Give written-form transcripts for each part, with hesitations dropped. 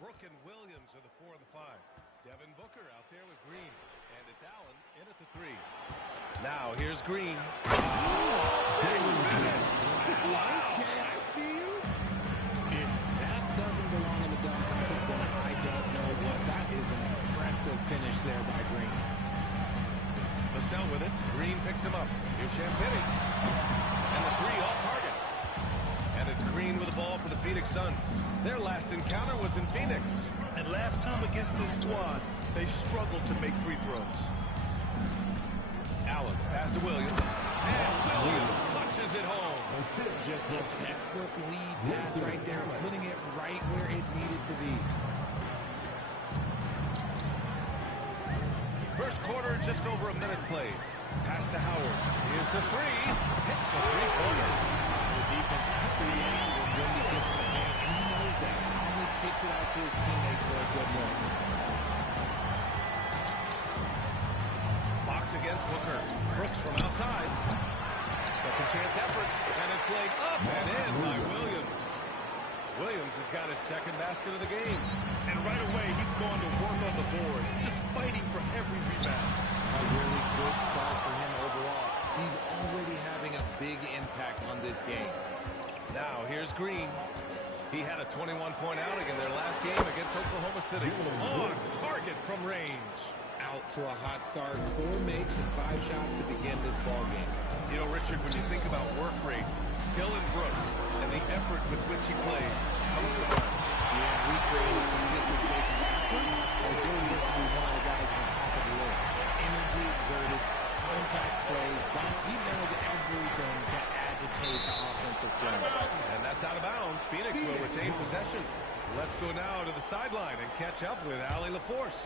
Brook and Williams are the 4 and the 5. Devin Booker out there with Green. And it's Allen in at the 3. Now here's Green. Big finish. Okay, I see you. If that doesn't belong in the dunk contest, then I don't know what. That is an impressive finish there by Green. Vassell with it. Green picks him up. Here's Champagny. And the 3 off target. And it's Green with the ball for the Phoenix Suns. Their last encounter was in Phoenix. And last time against this squad, they struggled to make free throws. Allen pass to Williams. And Williams clutches it home. Just a textbook lead pass right there, putting it right where it needed to be. First quarter, just over a minute played. Pass to Howard. Here's the 3. Hits the three-pointer. The defense has to react when he gets in the paint, and he knows that. Calmly kicks it out to his teammate for a good look. Fox against Booker. Brooks from outside. Second chance effort, and it's laid up and in by Williams. Williams has got his second basket of the game. And right away, he's going to work on the boards, just fighting for every rebound. A really good start for him overall. He's already having a big impact on this game. Now here's Green. He had a 21-point outing in their last game against Oklahoma City. On target from range. Out to a hot start. 4 makes and 5 shots to begin this ball game. You know, Richard, when you think about work rate, Dylan Brooks and the effort with which he plays comes to mind. Yeah, we created statistics based on effort. Dylan Brooks will be one of the guys on top of the list. Energy exerted, contact plays, bumps. He does everything to agitate the offensive play. And that's out of bounds. Phoenix will retain possession. Let's go now to the sideline and catch up with Allie LaForce.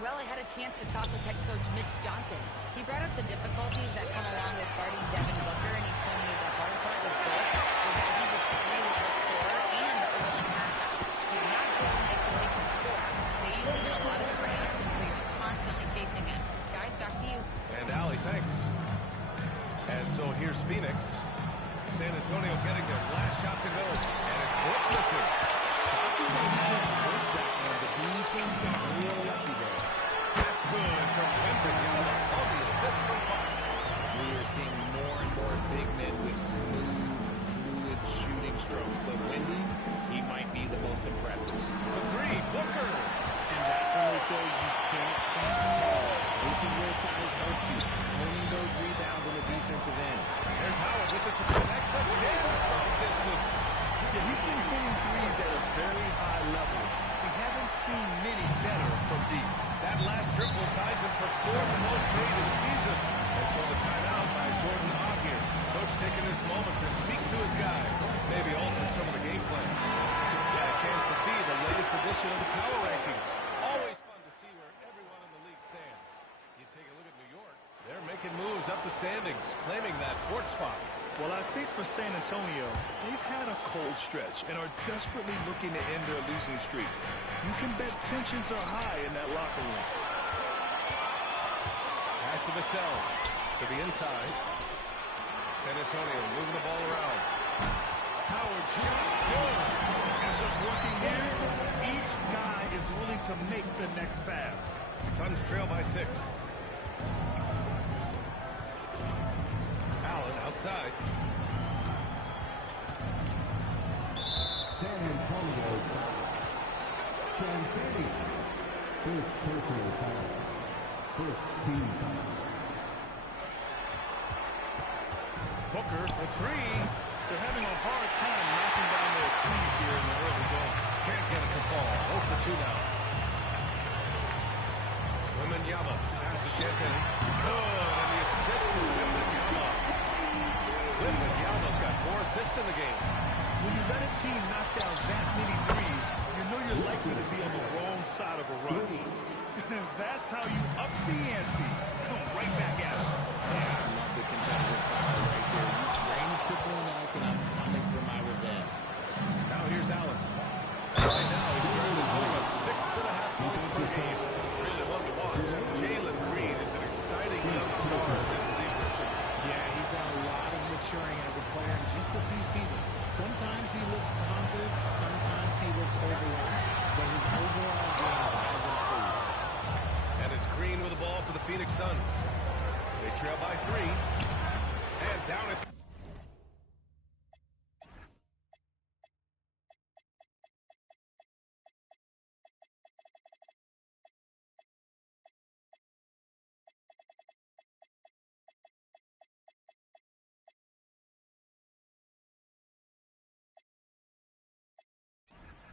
Well, I had a chance to talk with head coach Mitch Johnson. He brought up the difficulties that come along with guarding Devin Booker, and he told me the hard part with Book is that he's a really good scorer and a willing passer. He's not just an isolation scorer. They use him in a lot of different actions, so you're constantly chasing him. Guys, back to you. And Allie, thanks. And so here's Phoenix. San Antonio getting their last shot to go. And it's Brooks missing. The defense got real lucky there. That's good from Wembanyama on the assist from Fox. We are seeing more and more big men with smooth, fluid shooting strokes. But Wendy's, he might be the most impressive. For 3, Booker. And that's when they say you can't teach tall. This is where size helps you. Owning those rebounds on the defensive end. There's Howard with it to the next again from distance. Yeah, he's been hitting threes at a very high level. We haven't seen many better from deep. That last triple ties him for 4th most made in the season. And so the timeout by Jordan Hogg here. Coach taking this moment to speak to his guys. Maybe alter some of the game plan. Got a chance to see the latest edition of the power rankings. Always fun to see where everyone in the league stands. You take a look at New York. They're making moves up the standings, claiming that 4th spot. Well, I think for San Antonio, they've had a cold stretch and are desperately looking to end their losing streak. You can bet tensions are high in that locker room. Pass to Vassell. To the inside. San Antonio moving the ball around. Howard shot. Good. And what's working here, each guy is willing to make the next pass. Suns trail by 6. Allen outside. San Antonio Champagny. First personal foul. First team foul. Booker for 3. They're having a hard time knocking down their threes here in the early going. Can't get it to fall. 0 for 2 now. Wembanyama pass to Champagny. Good. And the assist to Wembanyama. Wembanyama's got 4 assists in the game. When you let a team knock down that many threes, you know you're likely to be on the wrong side of a run. That's how you up the ante. Come right back at it. Yeah, I love the competitive fire right there. You train to win us, and I'm coming for my revenge. Now here's Allen. Right now he's currently putting up 6.5 points per game. Really one to watch. Jalen Green is an exciting young star in this league. Yeah, he's done a lot of maturing as a player in just a few seasons. Sometimes he looks confident, sometimes Suns. They trail by 3. And down it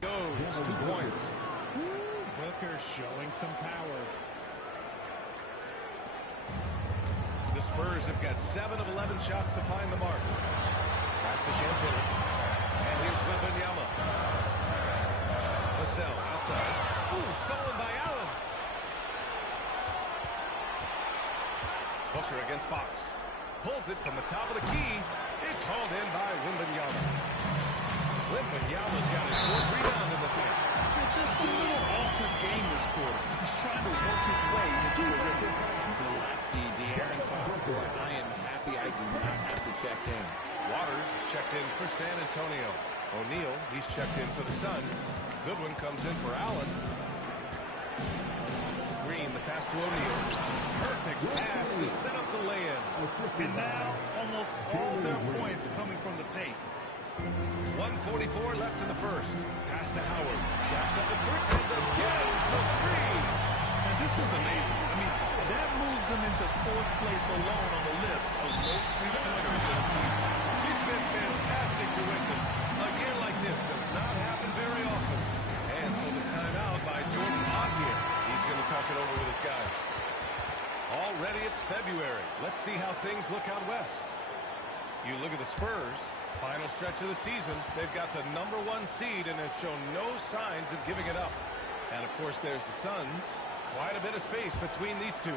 goes. 2 points. Booker showing some power. The Spurs have got 7 of 11 shots to find the mark. Pass to Champagne. And here's Wembanyama. Vassell outside. Ooh, stolen by Allen. Booker against Fox. Pulls it from the top of the key. It's hauled in by Wembanyama. Wembanyama's got his 4th rebound in this game. He's just a little off his game this quarter. He's trying to work his way into a rhythm. The lefty, De'Aaron Fox, boy, I am happy I do not have to check in. Waters is checked in for San Antonio. O'Neal, he's checked in for the Suns. Goodwin comes in for Allen. Green, the pass to O'Neal. Perfect pass to set up the lay-in. And now, almost all their points coming from the paint. 1:44 left in the first. Pass to Howard. Jacks up the 3 and again for 3. And this is amazing. I mean, that moves them into 4th place alone on the list of most three-pointers in the season. It's been fantastic to witness. A year like this does not happen very often. And so the timeout by Jordan Augier. He's going to talk it over with his guys. Already it's February. Let's see how things look out west. You look at the Spurs. Final stretch of the season. They've got the #1 seed and have shown no signs of giving it up. And, of course, there's the Suns. Quite a bit of space between these two.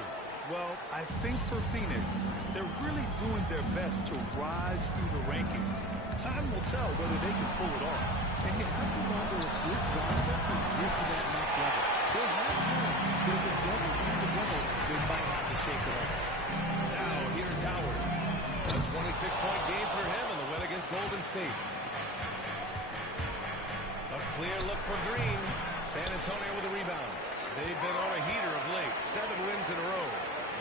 Well, I think for Phoenix, they're really doing their best to rise through the rankings. Time will tell whether they can pull it off. And you have to wonder if this roster can get to that next level. They have time, but if it doesn't come together, they might have to shake it up. Now, here's Howard. A 26-point game for him in the win against Golden State. A clear look for Green. San Antonio with a rebound. They've been on a heater of late. 7 wins in a row.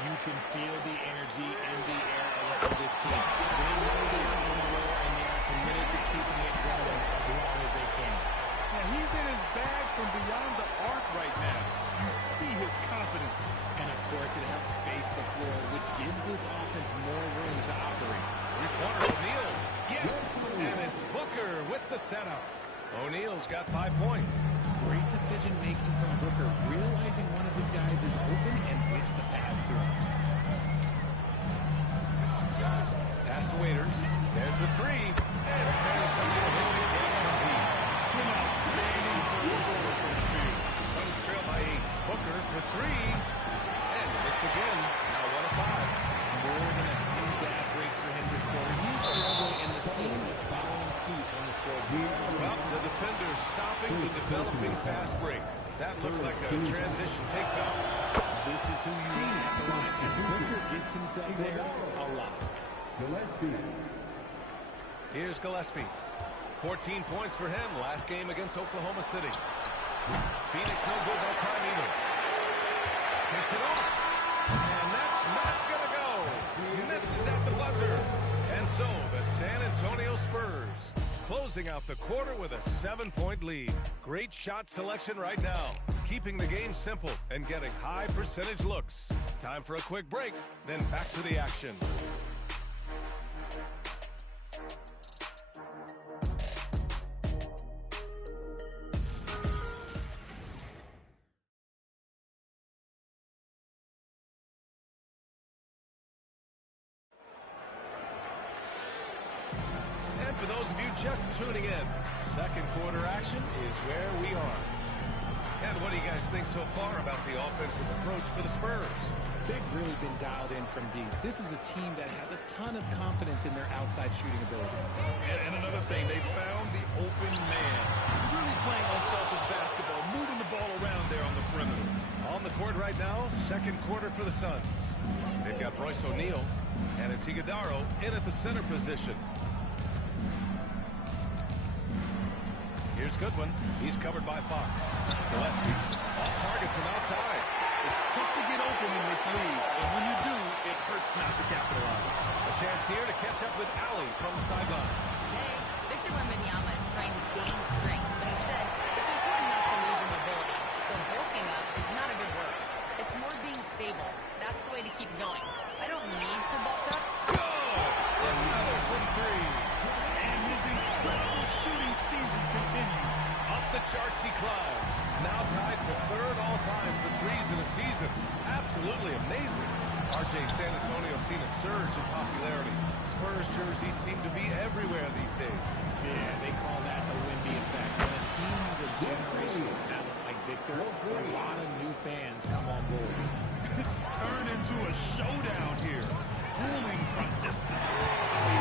You can feel the energy in the air around this team. They know they are on the roll, and they are committed to keeping it going as long as they can. Now, he's in his bag from beyond the arc right now. You see his confidence. And, of course, it helps space the floor, which gives this offense more room to operate. 3-pointer O'Neal. Yes! And it's Booker with the setup. O'Neal's got 5 points. Great decision-making from Booker, realizing one of his guys is open and whips the pass to him. Pass to Waiters. There's the 3. And San Antonio hits it again on the beat. An outstanding first quarter from the field. Suns trail by 8. Booker for 3. And missed again. Now 1 of 5. More than a few bad breaks for him this quarter. He's struggling, and the team is following suit on the scoreboard. Well, the defender stopping the developing fast break. That looks like a transition take foul. This is who you need at the line, and Booker gets himself there a lot. Gillespie. Here's Gillespie. 14 points for him last game against Oklahoma City. Phoenix no good that time either. Gets it off. And that's not going to go. Misses at the buzzer. And so the San Antonio Spurs closing out the quarter with a 7-point lead. Great shot selection right now. Keeping the game simple and getting high percentage looks. Time for a quick break, then back to the action. For those of you just tuning in, second quarter action is where we are. And what do you guys think so far about the offensive approach for the Spurs? They've really been dialed in from deep. This is a team that has a ton of confidence in their outside shooting ability. And another thing, they found the open man. Really playing unselfish basketball, moving the ball around there on the perimeter. On the court right now, second quarter for the Suns. They've got Royce O'Neal and it's Iguodala in at the center position. Here's Goodwin. He's covered by Fox. Gillespie off target from outside. It's tough to get open in this league, and when you do, it hurts not to capitalize. A chance here to catch up with Ali from the sideline. Hey, Victor Wembanyama is trying to gain strength, but he said it's important not to lose in mobility. So bulking up is not a good word. It's more being stable. That's the way to keep going. I don't need to bulk up. Good! Another from three. And his incredible shooting season continues. Up the charts he climbs. Now tied for third all-time for threes in a season. Absolutely amazing. RJ, San Antonio's seen a surge in popularity. Spurs jerseys seem to be everywhere these days. Yeah, they call that the Wemby effect. When a team has a generational talent like Victor, a lot of new fans come on board. It's turned into a showdown here. Dueling from distance. He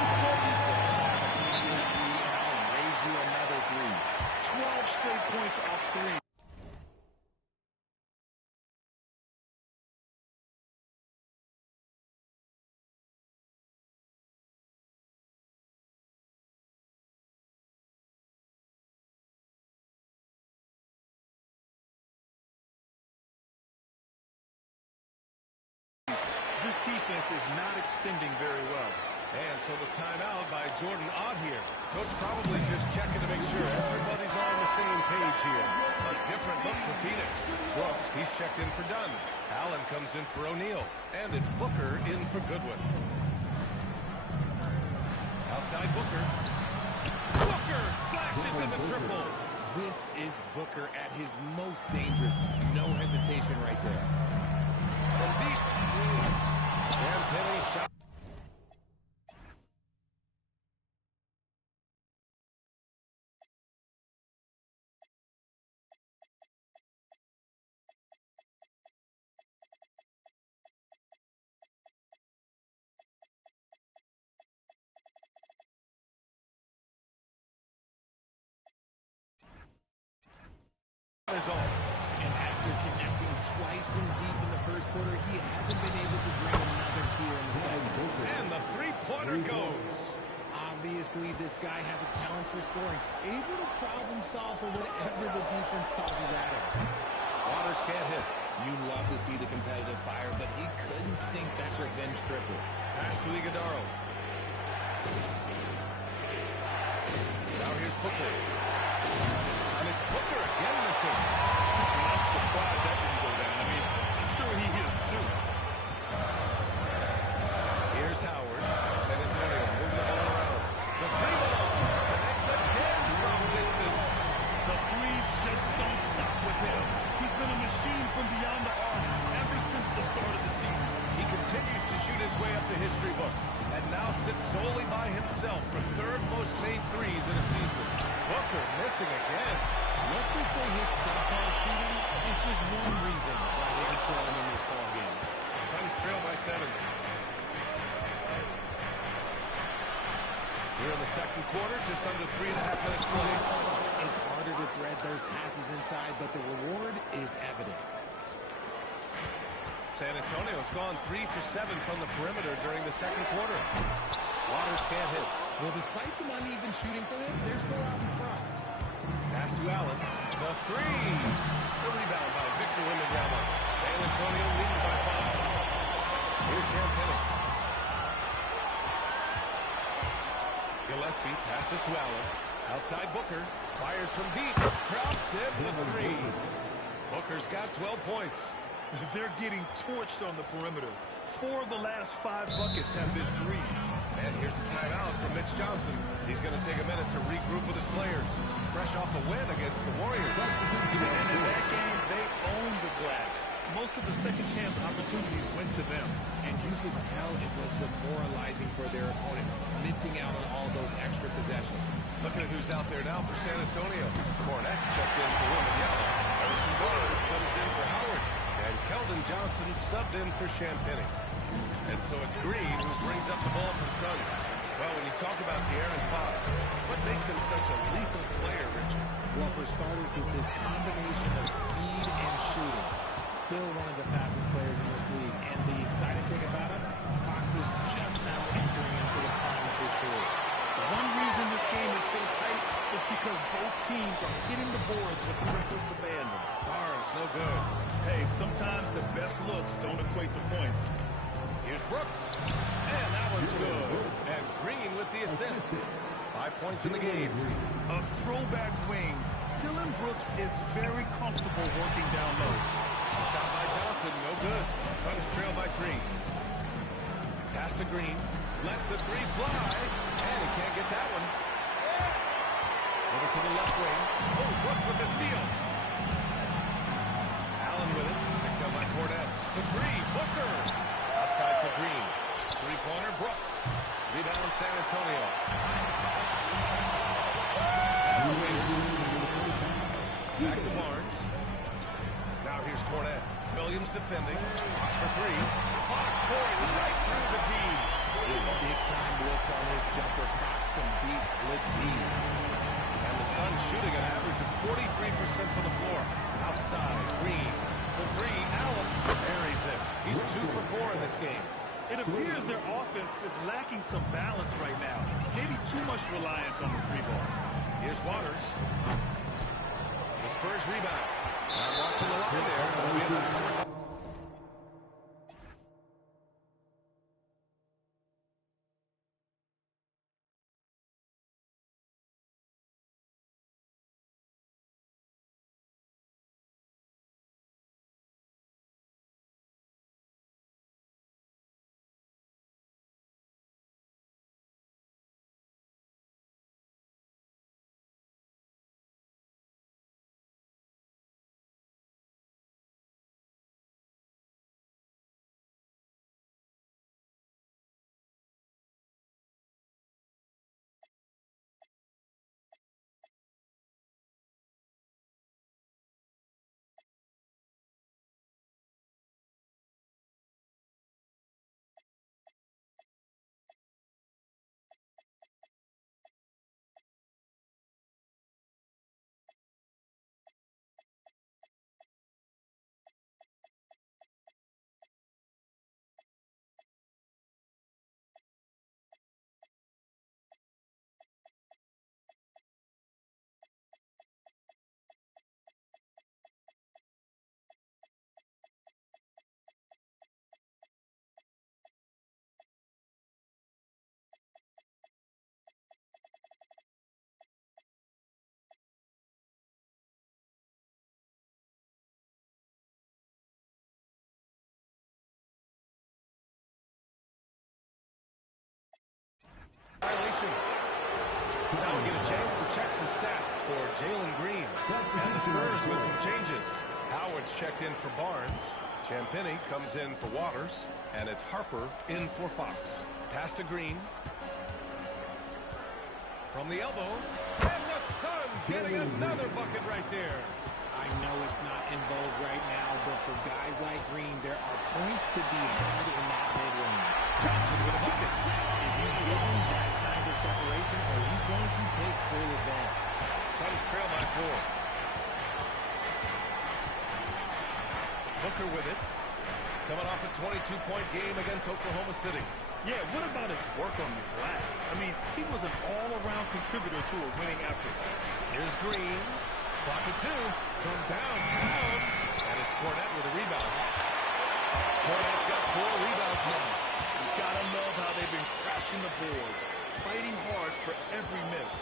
said, "I'll see you in three, and I'll raise you another three." 12 straight points off three. This defense is not extending very well. And so the timeout by Jordan Ott here. Coach probably just checking to make sure everybody's on the same page here. A different look for Phoenix. Brooks, he's checked in for Dunn. Allen comes in for O'Neal. And it's Booker in for Goodwin. Outside Booker. Booker splashes in the triple. This is Booker at his most dangerous. No hesitation right there. From deep. Champagny shot. Is on. And after connecting twice from deep in the first quarter, he hasn't been able to drain another here in the second. And the three-pointer goes. Obviously, this guy has a talent for scoring, able to problem solve for whatever the defense tosses at him. Waters can't hit. You love to see the competitive fire, but he couldn't sink that revenge triple. Pass to Iguodaro. Now here's Booker. And it's Booker again missing. I'm surprised that didn't go down. I mean, I'm sure he is too. Here's Howard. San Antonio moving the ball around. The three ball connects again from distance. The threes just don't stop with him. He's been a machine from beyond the arc ever since the start of the season. He continues to shoot his way up the history books and now sits solely by himself for third most made threes in a season. Booker missing again. Let's just say his subpar shooting is just one reason why they control him in this ballgame. Suns trail by 7. Here in the second quarter, just under 3.5 minutes played. It's harder to thread those passes inside, but the reward is evident. San Antonio's gone 3 for 7 from the perimeter during the second quarter. Waters can't hit. Well, despite some uneven shooting for him, they're still out in front. Pass to Allen. The three. The rebound by Victor Wembanyama. San Antonio leading by 5. Here's Champagny. Gillespie passes to Allen. Outside Booker. Fires from deep. Drops in the three. Booker's got 12 points. They're getting torched on the perimeter. 4 of the last 5 buckets have been threes. And here's a timeout from Mitch Johnson. He's going to take a minute to regroup with his players. Fresh off a win against the Warriors. And in that game, they owned the glass. Most of the second chance opportunities went to them. And you could tell it was demoralizing for their opponent, missing out on all those extra possessions. Looking at who's out there now for San Antonio. Cornette's checked in for Wembanyama. Harrison Barnes comes in for Howard. And Keldon Johnson subbed in for Champagny. And so it's Green who brings up the ball for the Suns. Well, when you talk about De'Aaron Fox, what makes him such a lethal player, Richard? Well, for starters, it's his combination of speed and shooting. Still one of the fastest players in this league. And the exciting thing about him, Fox is just now entering into the prime of his career. One reason this game is so tight is because both teams are hitting the boards with reckless abandon. Barnes It's no good. Hey, sometimes the best looks don't equate to points. Here's Brooks. And that one's good. And Green with the assist. 5 points in the game. A throwback wing. Dylan Brooks is very comfortable working down low. A shot by Johnson, no good. Suns trail by 3. Pass to Green. Lets the 3 fly. And he can't get that one. Over to the left wing. Oh, Brooks with the steal. Allen with it. Picked up by Cornette. To 3. Booker. Outside to Green. 3-pointer Brooks. Rebound San Antonio. Pass to Waiters. Back to Barnes. Now here's Cornette. Williams defending. Fox for 3. Fox pouring right through the D. Big-time lift on his jumper. Fox can beat good D. And the Suns shooting an average of 43% from the floor. Outside, Green. For 3, Allen buries it. He's 2 for 4 in this game. It appears their offense is lacking some balance right now. Maybe too much reliance on the 3 ball. Here's Waters. The Spurs rebound. Not watching the line there. It'll be a backcourt. Violation. Now we get a chance to check some stats for Jalen Green. And the Spurs with some changes. Howard's checked in for Barnes. Champagnie comes in for Waters. And it's Harper in for Fox. Pass to Green. From the elbow. And the Suns getting another bucket right there. I know it's not in vogue right now, but for guys like Green, there are points to be had in that mid-range. Johnson with a bucket. If you give him that kind of separation, he's going to take full advantage. Suns trail by 4. Booker with it. Coming off a 22-point game against Oklahoma City. Yeah, what about his work on the glass? I mean, he was an all-around contributor to a winning effort. Here's Green. Clock at 2 from downtown. And it's Cornette with a rebound. Cornette's got 4 rebounds now. You gotta love how they've been crashing the boards, fighting hard for every miss.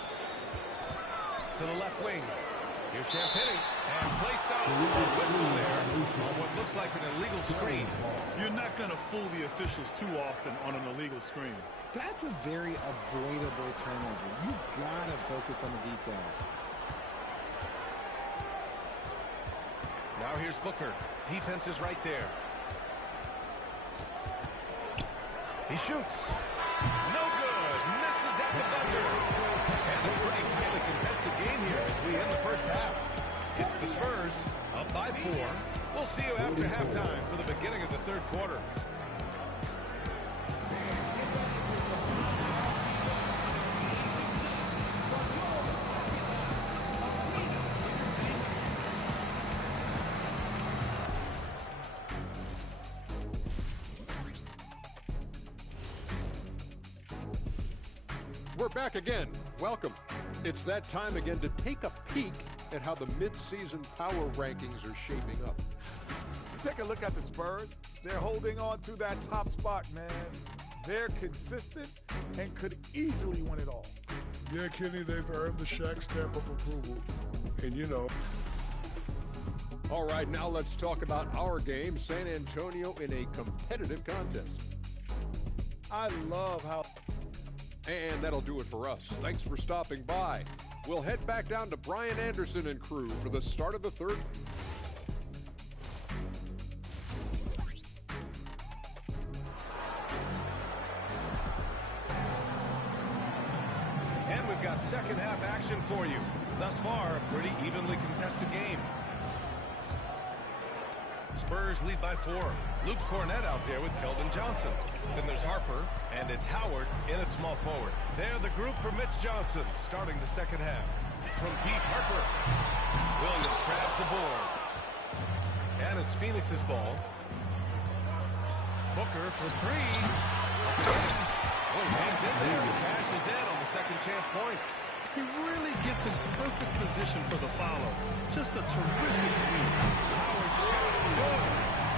To the left wing. Here's Champagnie. And play stop. A whistle there on what looks like an illegal screen. You're not gonna fool the officials too often on an illegal screen. That's a very avoidable turnover. You gotta focus on the details. Now here's Booker. Defense is right there. He shoots. No good. Misses at the buzzer. And a pretty tightly contested game here as we end the first half. It's the Spurs up by 4. We'll see you after halftime for the beginning of the third quarter. We're back again. Welcome. It's that time again to take a peek at how the mid-season power rankings are shaping up. Take a look at the Spurs. They're holding on to that top spot, man. They're consistent and could easily win it all. Yeah, Kenny, they've earned the Shaq stamp of approval. And you know. All right, now let's talk about our game, San Antonio in a competitive contest. I love how... And that'll do it for us. Thanks for stopping by. We'll head back down to Brian Anderson and crew for the start of the third. And we've got second half action for you. Thus far, a pretty evenly contested game. Spurs lead by 4. Luke Cornett out there with Keldon Johnson. Then there's Harper, and it's Howard in at small forward. They're the group for Mitch Johnson, starting the second half. From deep, Harper. Williams grabs the board. And it's Phoenix's ball. Booker for 3. Oh, hands in there and cashes in on the second chance points. He really gets in perfect position for the follow. Just a terrific read. Howard shot is good.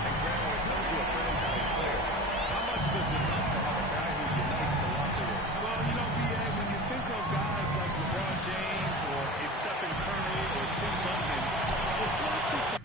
And Grant, when it comes to a franchise player, how much does it help to have a guy who unites the locker room? Well, you know, B.A., when you think of guys like LeBron James or a Stephen Curry or Tim Duncan, it's not just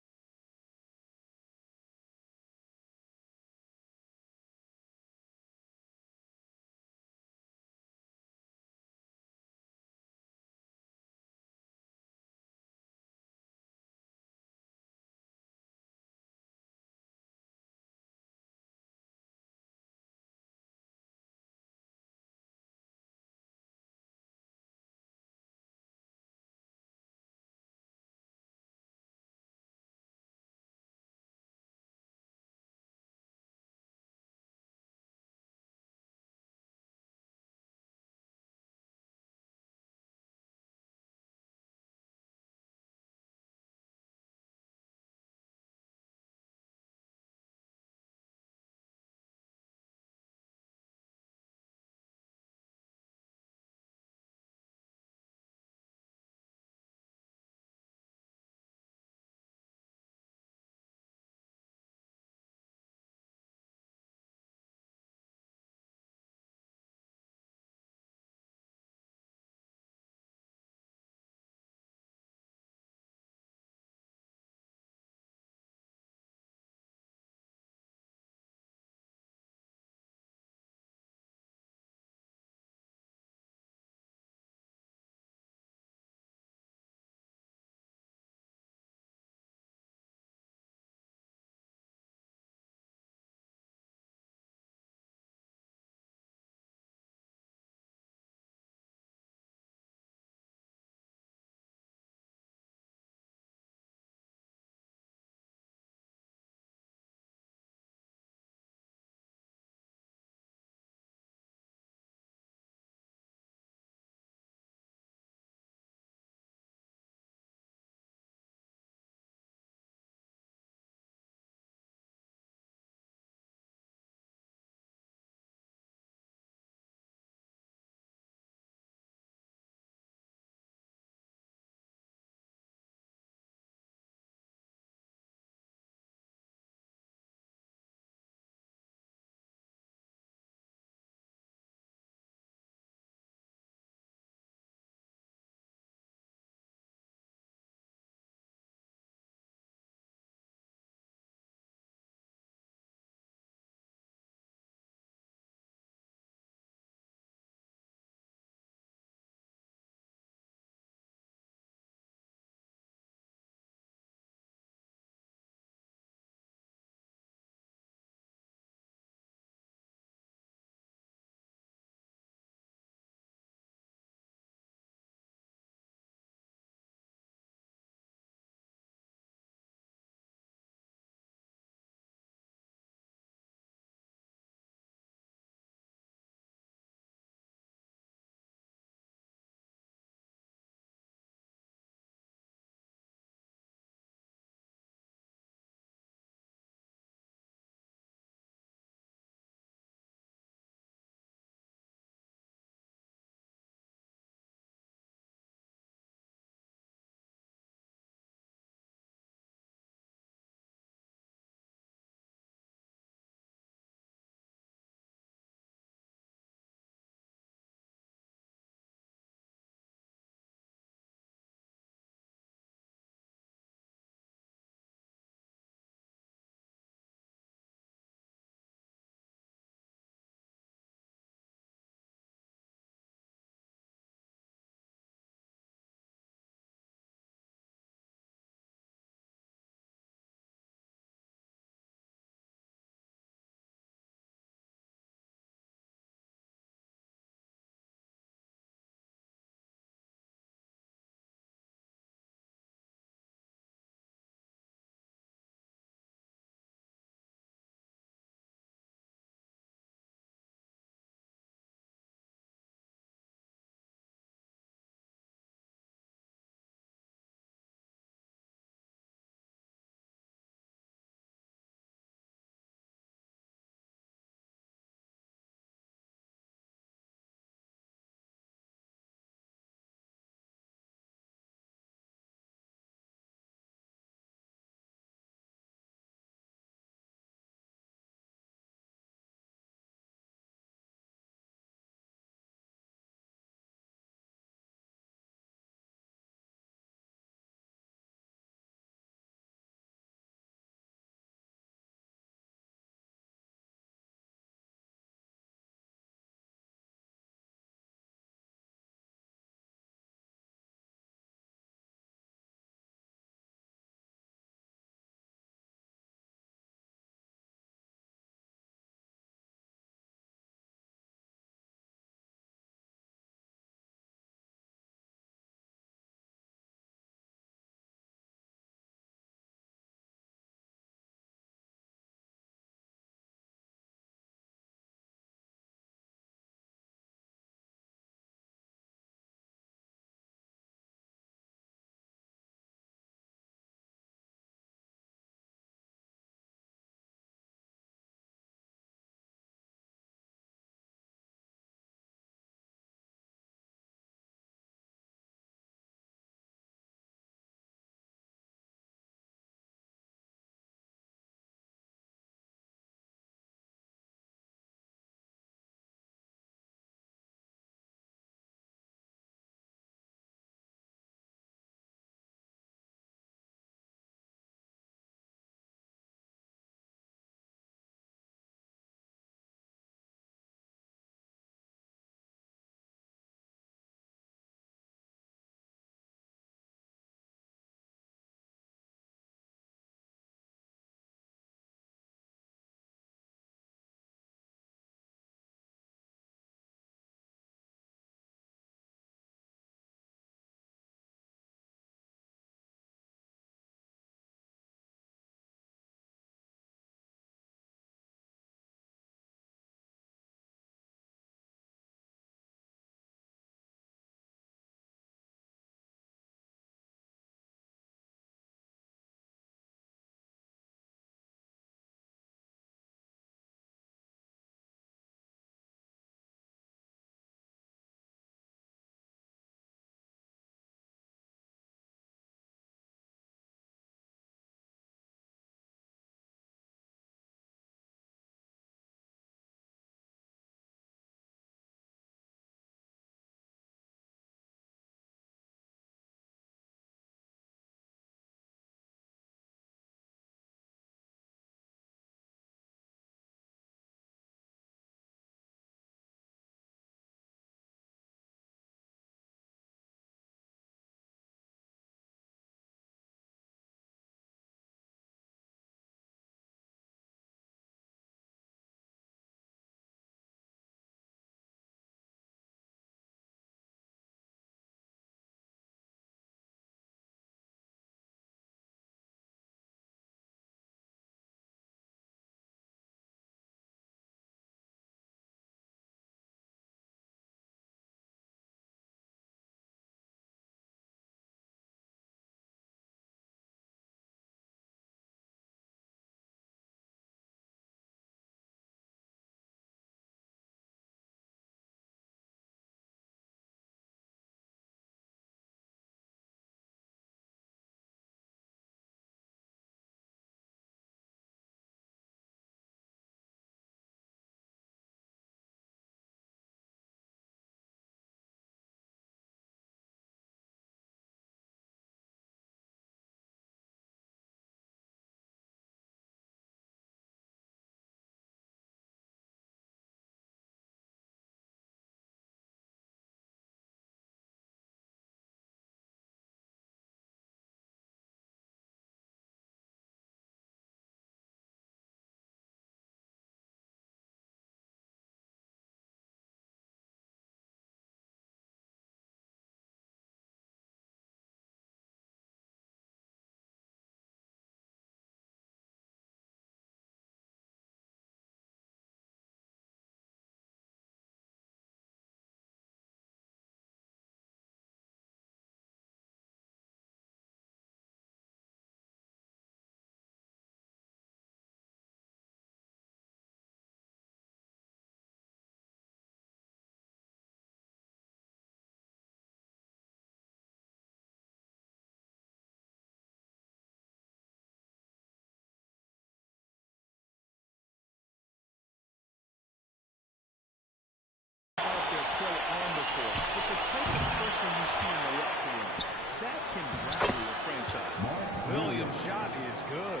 shot is good.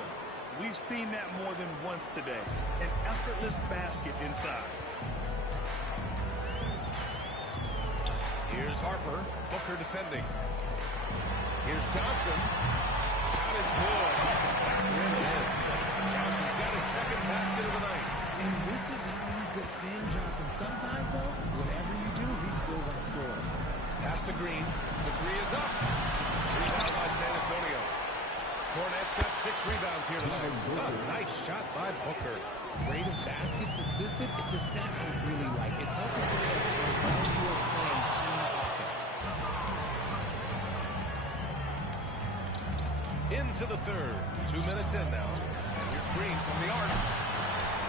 We've seen that more than once today. An effortless basket inside. Here's Harper. Booker defending. Here's Johnson. Shot is good. Back rim it is. Johnson's got his second basket of the night. And this is how you defend Johnson. Sometimes, though, whatever you do, he's still going to score. Pass to Green. The three is up. Rebound by San Antonio. Cornette's got 6 rebounds here tonight. A nice shot by Booker. Rate of baskets assisted, it's a stat I really like. It tells us how well you are playing team offense. Into the third. 2 minutes in now. And here's Green from the arc.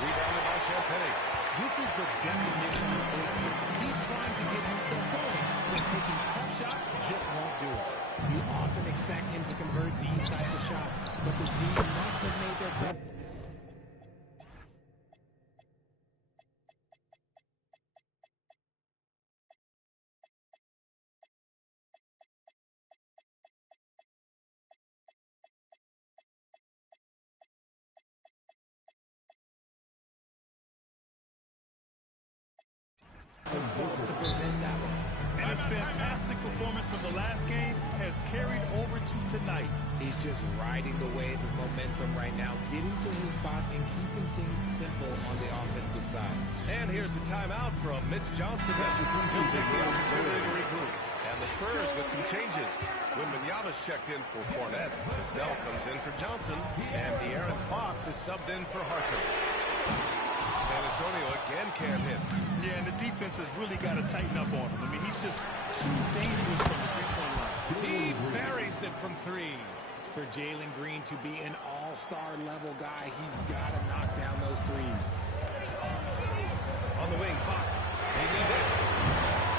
Rebounded by Champagne. This is the definition of force. He's trying to get himself going, but taking tough shots just won't do it. You often expect him to convert these types of shots, but the D must have made their bet. To prevent that one. And his fantastic performance from the last game has carried over to tonight. He's just riding the wave of momentum right now, getting to his spots and keeping things simple on the offensive side. And here's the timeout from Mitch Johnson. He'll take the opportunity to regroup. And the Spurs with some changes. Wembanyama's checked in for Cornette. Vassell comes in for Johnson. And De'Aaron Fox is subbed in for Harper. San Antonio again can't hit. Yeah, and the defense has really got to tighten up on him. I mean, he's just too dangerous from the three-point line. He buries it from 3. For Jalen Green to be an all-star level guy, he's got to knock down those threes. On the wing, Fox. They need this.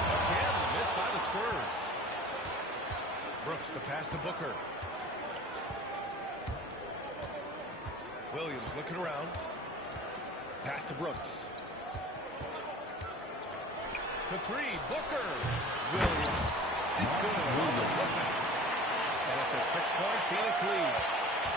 Again, the miss by the Spurs. Brooks, the pass to Booker. Williams looking around. Pass to Brooks. For 3, Booker. Williams. It's good on the putback. And it's a 6-point Phoenix lead.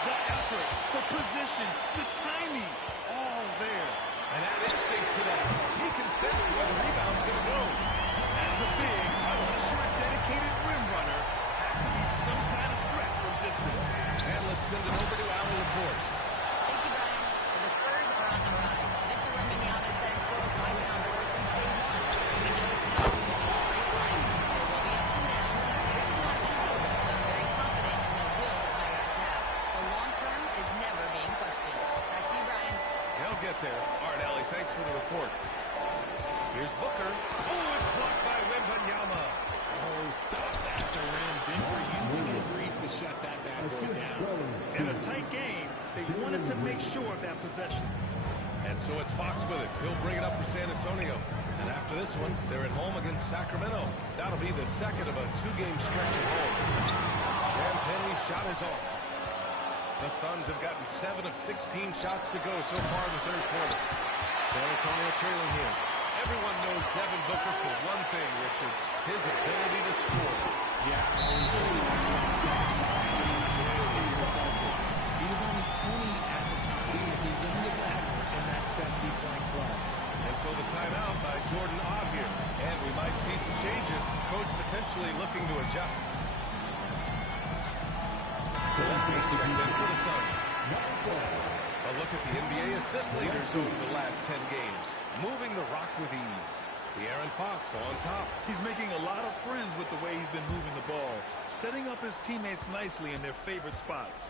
The effort, the position, the timing, all there. And add instincts to that. He can sense where the rebound's going to go. As a big, unassured, dedicated rim runner, has to be some kind of threat from distance. And let's send it over to Allen LaForce. Thank you, Brian. The Spurs are on the rise. Victor Wembanyama said, quote, "I've been on board since day one. We know it's not going to be a straight line. There will be ups and downs. This is not easy, but I'm very confident in the will that my guys have. The long term is never being questioned." Back to you, Brian. They'll get there. All right, Allie, thanks for the report. Here's Booker. Oh, it's blocked by Wembanyama. Oh, stop at the rim. Victor using his reach to shut that bad boy down. In a tight game, they wanted to make sure of that possession. And so it's Fox with it. He'll bring it up for San Antonio. And after this one, they're at home against Sacramento. That'll be the second of a 2-game stretch at home. Champagne's shot is off. The Suns have gotten 7 of 16 shots to go so far in the third quarter. San Antonio trailing here. Everyone knows Devin Booker for one thing, Richard, his ability to score. Yeah, always he was only 20 at the time. He was the youngest ever in that 70-point club. And so the timeout by Jordan Ott here. And we might see some changes. Coach potentially looking to adjust. So let's make the in for the Suns. A look at the NBA assist leaders over the last 10 games. Moving the rock with ease. De'Aaron Fox on top. He's making a lot of friends with the way he's been moving the ball, setting up his teammates nicely in their favorite spots.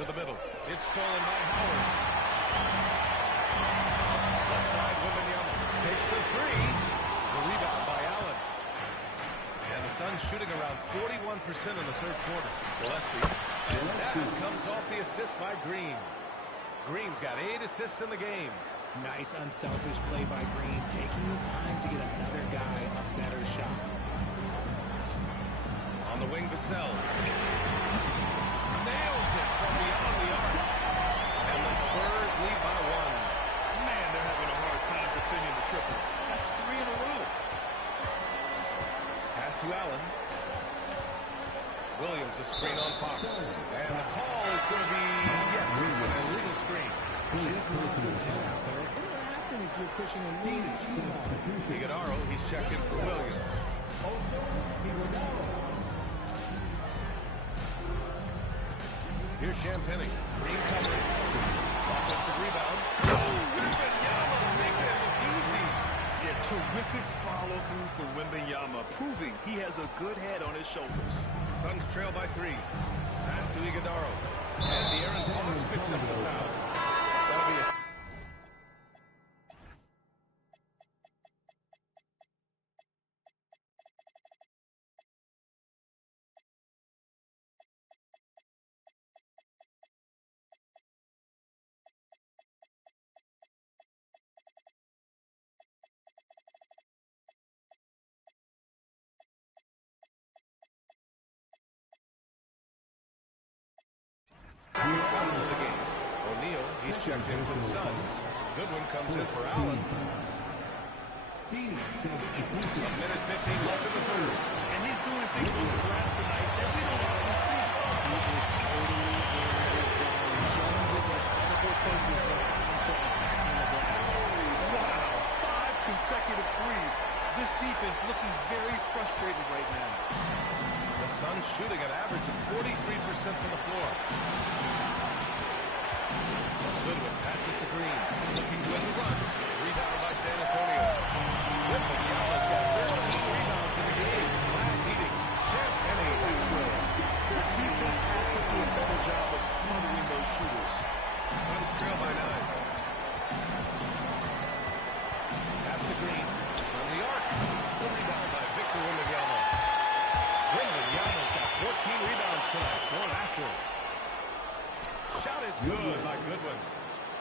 To the middle. It's stolen by Howard. Left side, Wembanyama takes the 3. The rebound by Allen. And the Suns shooting around 41% in the third quarter. Gillespie. And that comes off the assist by Green. Green's got 8 assists in the game. Nice unselfish play by Green, taking the time to get another guy a better shot. On the wing, Vassell. Nails it from beyond the arc. And the Spurs lead by 1. Man, they're having a hard time defending the triple. That's 3 in a row. Pass to Allen. Williams, a Screen on Fox. And the call is going to be, yes, an illegal screen. Just lost his head out there. It'll happen if you're pushing a lead. Iguodaro, he's checked in for Williams. Here's Champagny. Green covering. Offensive rebound. Oh, Wembanyama making it look easy. Yeah, terrific follow-through for Wembanyama, proving he has a good head on his shoulders. Suns trail by 3. Pass to Iguodaro. And De'Aaron Fox picks up the foul. That'll be a... of the game. O'Neal, he's checked in for the Suns. Goodwin comes in for Allen. A minute 15 left in the third. And he's doing things on the glass tonight that we don't often see. He is totally in his zone, showing his incredible focus when it comes to attacking the glass. Wow, 5 consecutive threes. This defense looking very frustrated right now. The Suns shooting an average of 43% from the floor. Goodwin passes to Green. Looking to end the run. Rebounded by San Antonio. Wembanyama's got 13 rebounds in the game. Glass heating. Champagny has good. Their defense has to do a better job of smothering those shooters. Suns trail by 9. Pass to Green. From the arc. The rebound by Victor Wembanyama. Wembanyama's got 14 rebounds tonight. Going after it. Shot is good by Goodwin.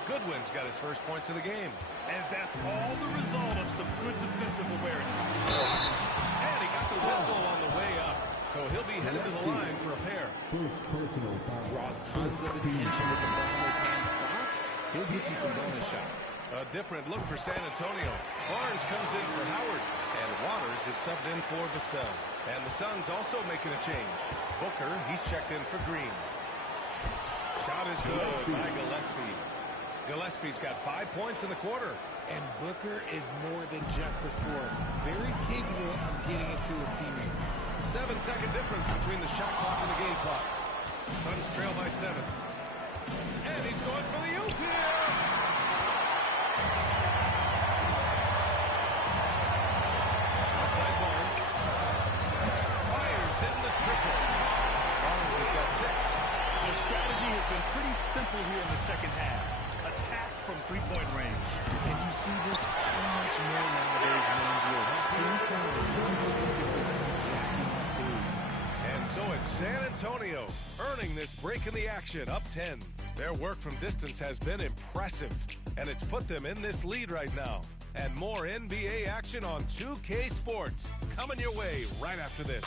Goodwin's got his first points of the game. And that's all the result of some good defensive awareness. And he got the whistle on the way up. So he'll be headed to the line for a pair. First personal foul. Draws tons of attention with the ball in his hands. Fox, he'll get you some bonus shots. A different look for San Antonio. Barnes comes in for Howard. And Waters is subbed in for Vassell. And the Suns also making a change. Booker, he's checked in for Green. Shot is good by Gillespie. Gillespie's got 5 points in the quarter. And Booker is more than just a scorer. Very capable of getting it to his teammates. 7-second difference between the shot clock and the game clock. Suns trail by 7. And he's going for the oop here. Outside Barnes. Fires in the triple. Barnes has got 6. The strategy has been pretty simple here in the second half. Attack from three-point range. And you see this so much more nowadays when you're emphasis on jacking up threes. And so it's San Antonio earning this break in the action, up 10. Their work from distance has been impressive, and it's put them in this lead right now. And more NBA action on 2K Sports coming your way right after this.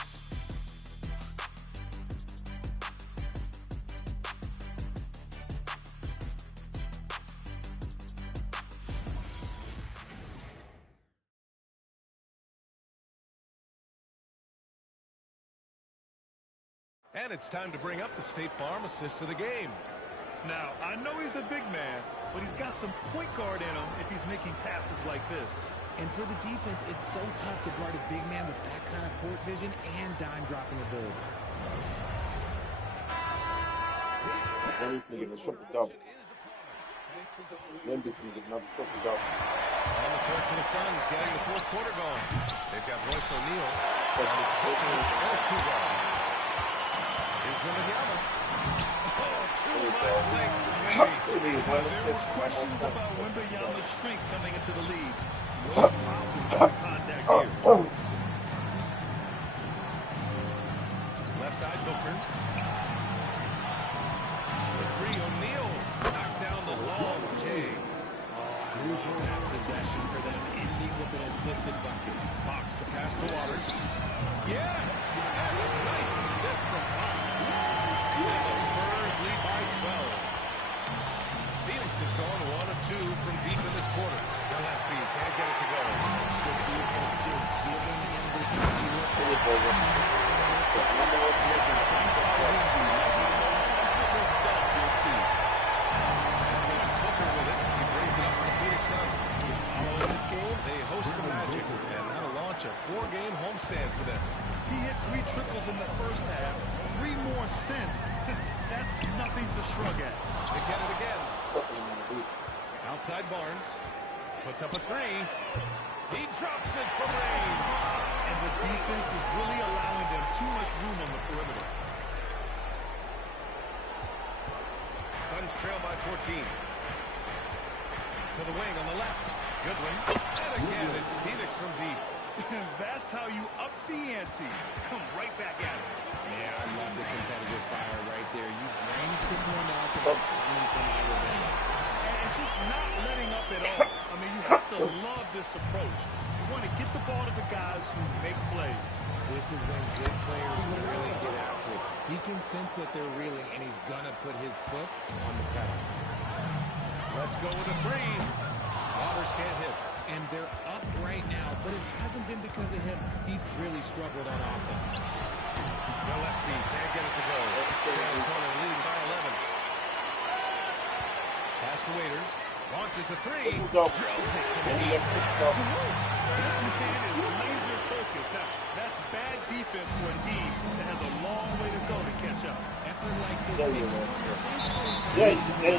And it's time to bring up the State Farm assist of the game. Now, I know he's a big man, but he's got some point guard in him if he's making passes like this. And for the defense, it's so tough to guard a big man with that kind of court vision and dime-dropping ability. Anything in the triple double. Anything in another triple double. On the court for the Suns, getting the fourth quarter going. They've got Royce O'Neal, and it's Booker and 2 guard. Here's Wembanyama. Oh, too much length. There were questions about Wembanyama's strength coming into the league. No problem with contact here. Left side, Booker. The 3, O'Neal knocks down the long J. That possession for them ending with an assisted bucket. Fox the pass to Waters. Yes! And a nice assist from Fox. And the Spurs lead by 12. Phoenix has gone 1 of 2 from deep in this quarter. Gillespie can't get it to go. The defense just giving him the easy look. something to shrug at. They get it again. Outside Barnes. Puts up a three. He drops it from range. And the defense is really allowing them too much room on the perimeter. Suns trail by 14. To the wing on the left. Goodwin. And again, it's Phoenix from deep. That's how you up the ante. Come right back at it. Yeah, I love the competitive fire right there. You drain someone else and coming for my revenge. And it's just not letting up at all. I mean, you have to love this approach. You want to get the ball to the guys who make plays. This is when good players really get after it. He can sense that they're reeling, and he's going to put his foot on the pedal. Let's go with a three. Waters can't hit. And they're up right now, but it hasn't been because of him. He's really struggled on offense. Gillespie can't get it to go. San Antonio leading by 11. Pass to Waiters. Launches a three. Drills it from the deep. Is laser focused. Now, that's bad defense for a team that has a long way to go to catch up. Effort like this Yeah, makes yeah, you yeah.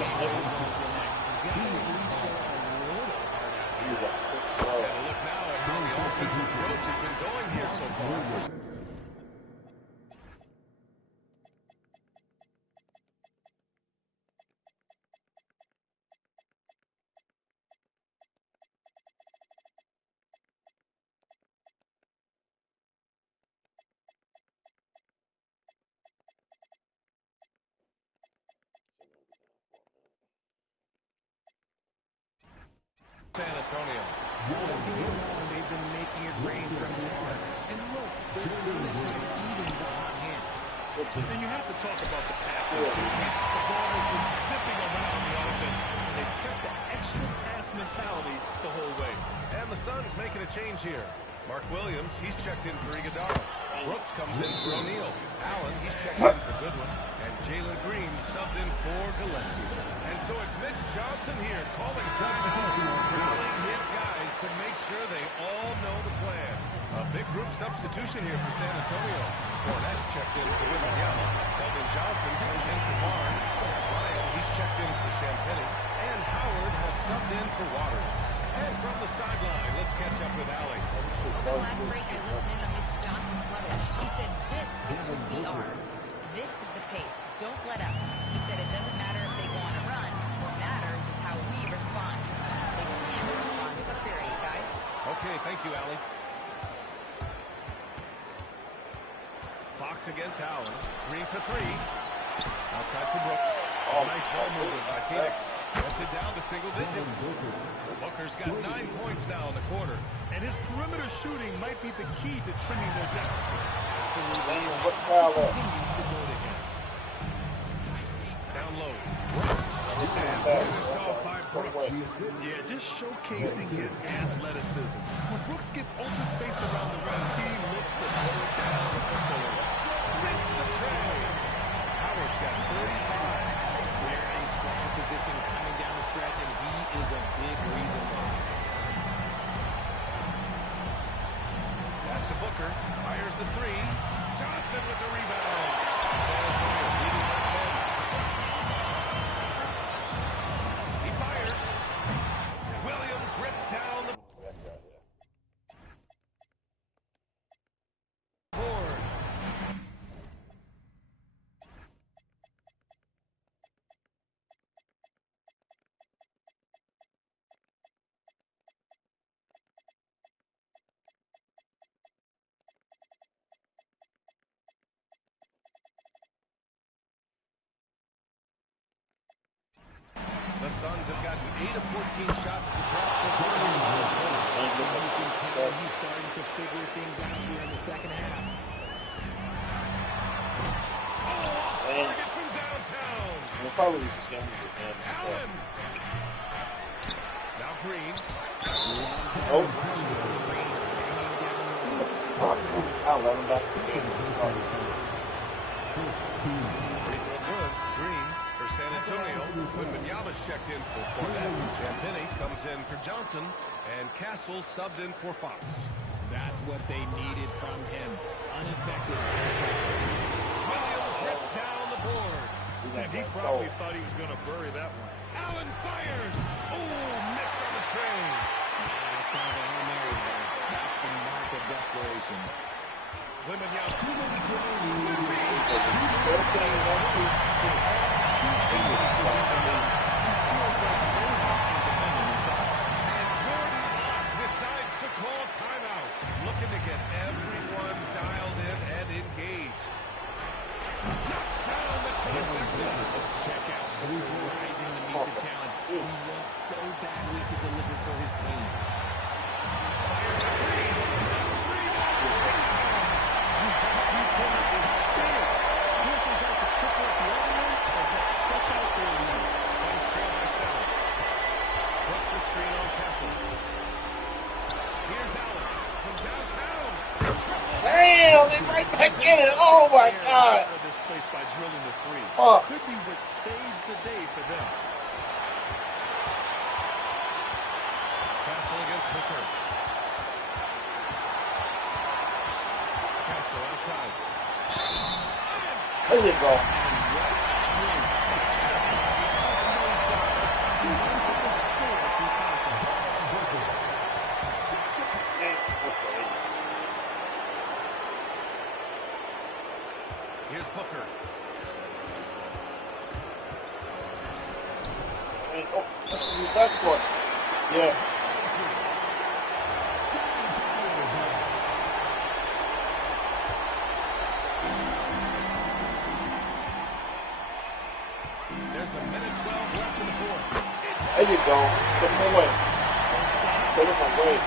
And look now at how the offensive approach has been going here so far. San Antonio. They've been making it rain from the arc. And look, they're doing it by feeding the hot hands. And you have to talk about the passing, too. The ball has been zipping around the offense. They've kept the extra pass mentality the whole way. And the Suns making a change here. Mark Williams, he's checked in for Iguodala. Brooks comes in for O'Neal. Allen, he's checked in for Goodwin. And Jalen Green subbed in for Gillespie. And so it's Mitch Johnson here calling timeout, rallying his guys to make sure they all know the plan. A big group substitution here for San Antonio. Cornett's checked in for Wembanyama. Kelvin Johnson comes in for Barnes. Bryant, he's checked in for Champagnie. And Howard has subbed in for Waters. And from the sideline, let's catch up with Allie. Over the last break, I listened in on Mitch Johnson's huddle. He said, this is who we are. This is the pace. Don't let up. He said it doesn't matter if they go on a run. What matters is how we respond. They plan to respond with a fury, guys. Okay, thank you, Allie. Fox against Allen. Green for three. Outside for Brooks. Nice ball movement by Phoenix. Gets it down to single digits. Booker's got 9 points now in the quarter. And his perimeter shooting might be the key to trimming their deficit. Absolutely. Continue to go to him. Down low. Brooks. And finished off by Brooks. Yeah, just showcasing his athleticism. When Brooks gets open space around the rim, he looks to throw it down with the forward. Takes the tray. Howard's got 35. They're in strong position coming down the stretch, and he is a big reason why. Pass to Booker. Fires the three. Johnson with the rebound. San Antonio leading by 10. He fires. Williams rips down the board. The Suns have gotten 8 of 14 shots to drop so far. He's starting to figure things out here in the second half. Oh, target from downtown. We'll probably lose this game with him. Allen. Now Green. Oh. I'll let him back to the game. Free throw good. Green for San Antonio. Wembanyama's checked in for Cornette. Champagnie comes in for Johnson. And Castle subbed in for Fox. That's what they needed from him. Unaffected. Williams rips down the board. that He got probably cold. thought he was going to bury that one. Allen fires. Oh, missed on the train. That's kind of a Hail Mary there. That's the mark of desperation. Wembanyama. 13, 1, 2, 3. Decides to call timeout. Looking to get everyone dialed in and engaged. Knocks down the trifecta. Let's check out Booker rising to meet the challenge. He wants so badly to deliver for his team. Fires a three. Puts the screen on Kessel. Here's Allen from downtown. Damn, they right back in it. Oh my God. Out of this place by drilling the three. Fuck. Could be what saves the day for them. Castle against Booker. Castle outside. There you go. Here's Booker. Oh, that's a new backcourt. Yeah. There's a minute 12 left in the fourth. There you go. Put him away. Put him away.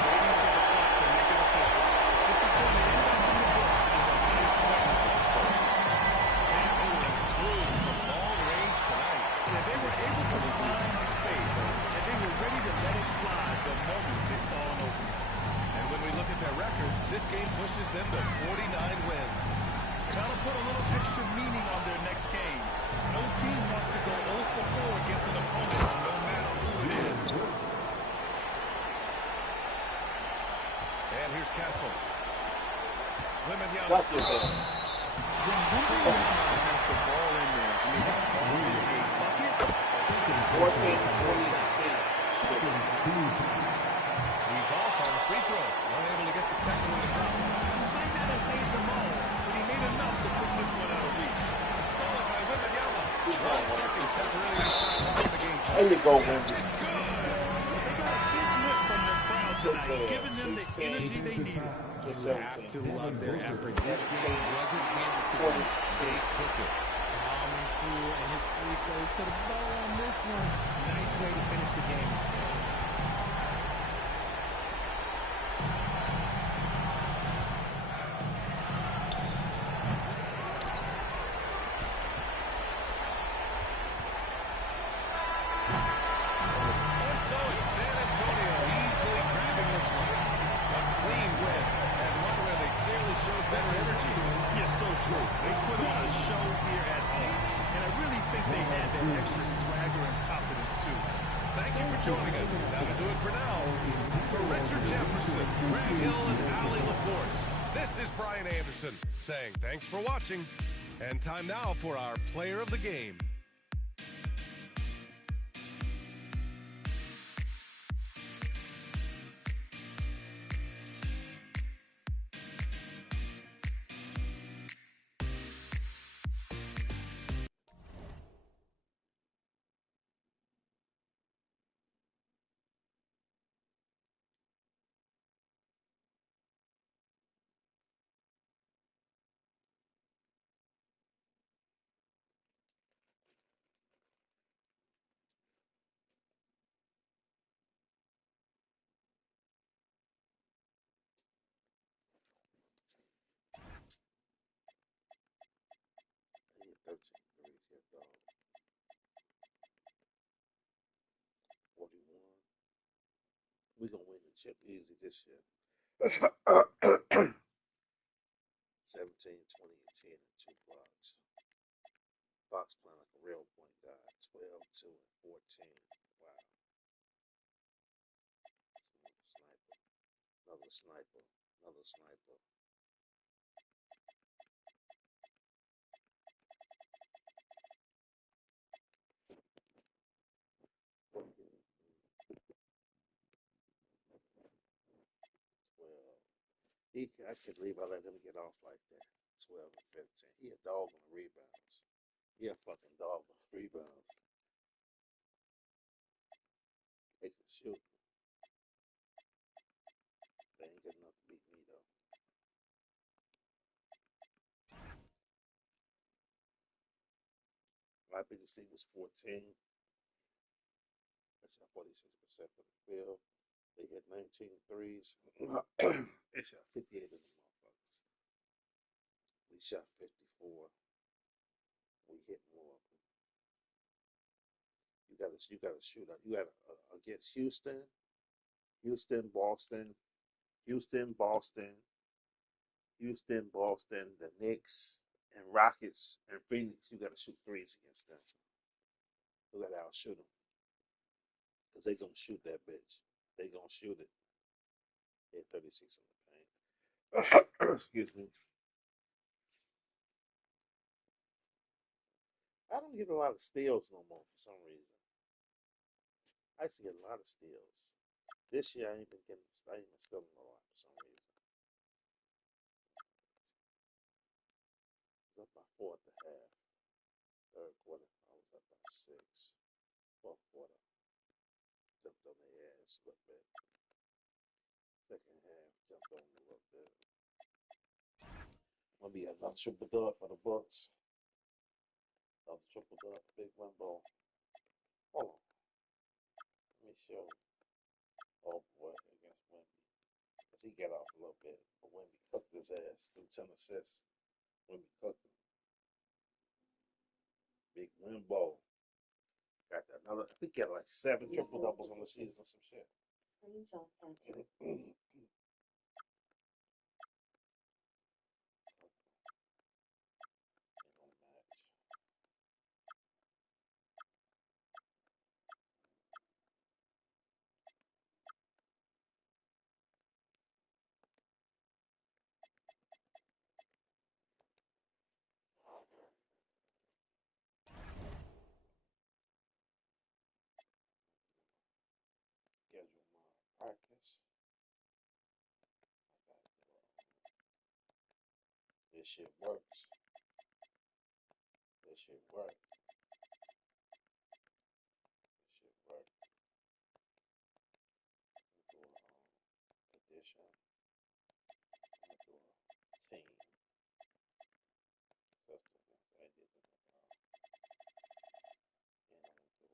This game pushes them to 49 wins. That'll put a little extra meaning on their next game. No team wants to go 0 for 4 against an opponent, no matter who it is. And here's Castle. Wembanyama. Got this hands. When Wembanyama has the ball in there, I mean, it's often a bucket. 14, 20, He's off on the free throw. Unable to get the second one to drop. He might not have made them all, but he made enough to put this one out of reach. Stolen by Wembanyama. 1 second separating the shot clock in the game. There you go, Wendy. They got a big lift from the crowd tonight, giving them the energy they needed. You have to love their effort. This game wasn't handed to them. They took it. Calm and cool, and his free throws put a bow on this one. Nice way to finish the game. And so it's San Antonio easily grabbing this one. A clean win, and one where they clearly showed better energy. Yeah, so true. They put on a show here at home, and I really think they had that extra swagger and confidence, too. Thank you for joining us. That'll do it for now. For Richard Jefferson, Greg Hill, and Allie LaForce, this is Brian Anderson saying thanks for watching. And time now for our player of the game. I need 13 threes here, dog. 41. We're going to win the chip easy this year. 17, 20, and 10, and 2 blocks. Fox playing like a real point guard. 12, 2, and 14. Wow. Sniper. Another sniper. Another sniper. I can't believe I let him get off like that. 12 and 15. He a dog on the rebounds. He a fucking dog on the rebounds. They can shoot. They ain't good enough to beat me though. My biggest team was 14. They shot 46% for the field. They hit 19 threes. They shot 58 of them motherfuckers. We shot 54. We hit more of them. You gotta shoot up. You gotta against Houston, Boston, the Knicks and Rockets and Phoenix. You gotta shoot threes against them. You gotta outshoot them because they gonna shoot that bitch. They gonna shoot it. Hit 36 in the paint. Excuse me. I don't get a lot of steals no more for some reason. I used to get a lot of steals. This year I ain't been stealing a lot for some reason. I was up by 4 at the half. Third quarter, I was up by 6. Fourth quarter, jumped on their ass a little bit. Second half, jumped on them a little bit. Gonna be another triple dub for the Bucks. Another triple dub, big win ball. Hold on. Let me show. Oh boy, against Wemby. Because he got off a little bit, but Wemby cooked his ass through 10 assists. Wemby cooked him. Big win ball. Got another, I think he had like 7 triple doubles on the season or some shit. Screenshot capture. Schedule my practice. This shit works. This shit works. This shit works. Do a addition. I'm gonna do a team. Custom. I did it. And I'm gonna do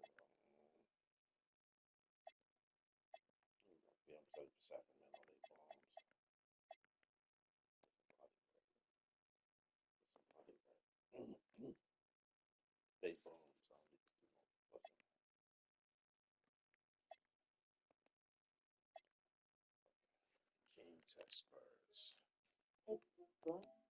I'm sorry for Sacramento, they bombs. They bombs. I don't need to do no fucking Kings at Spurs.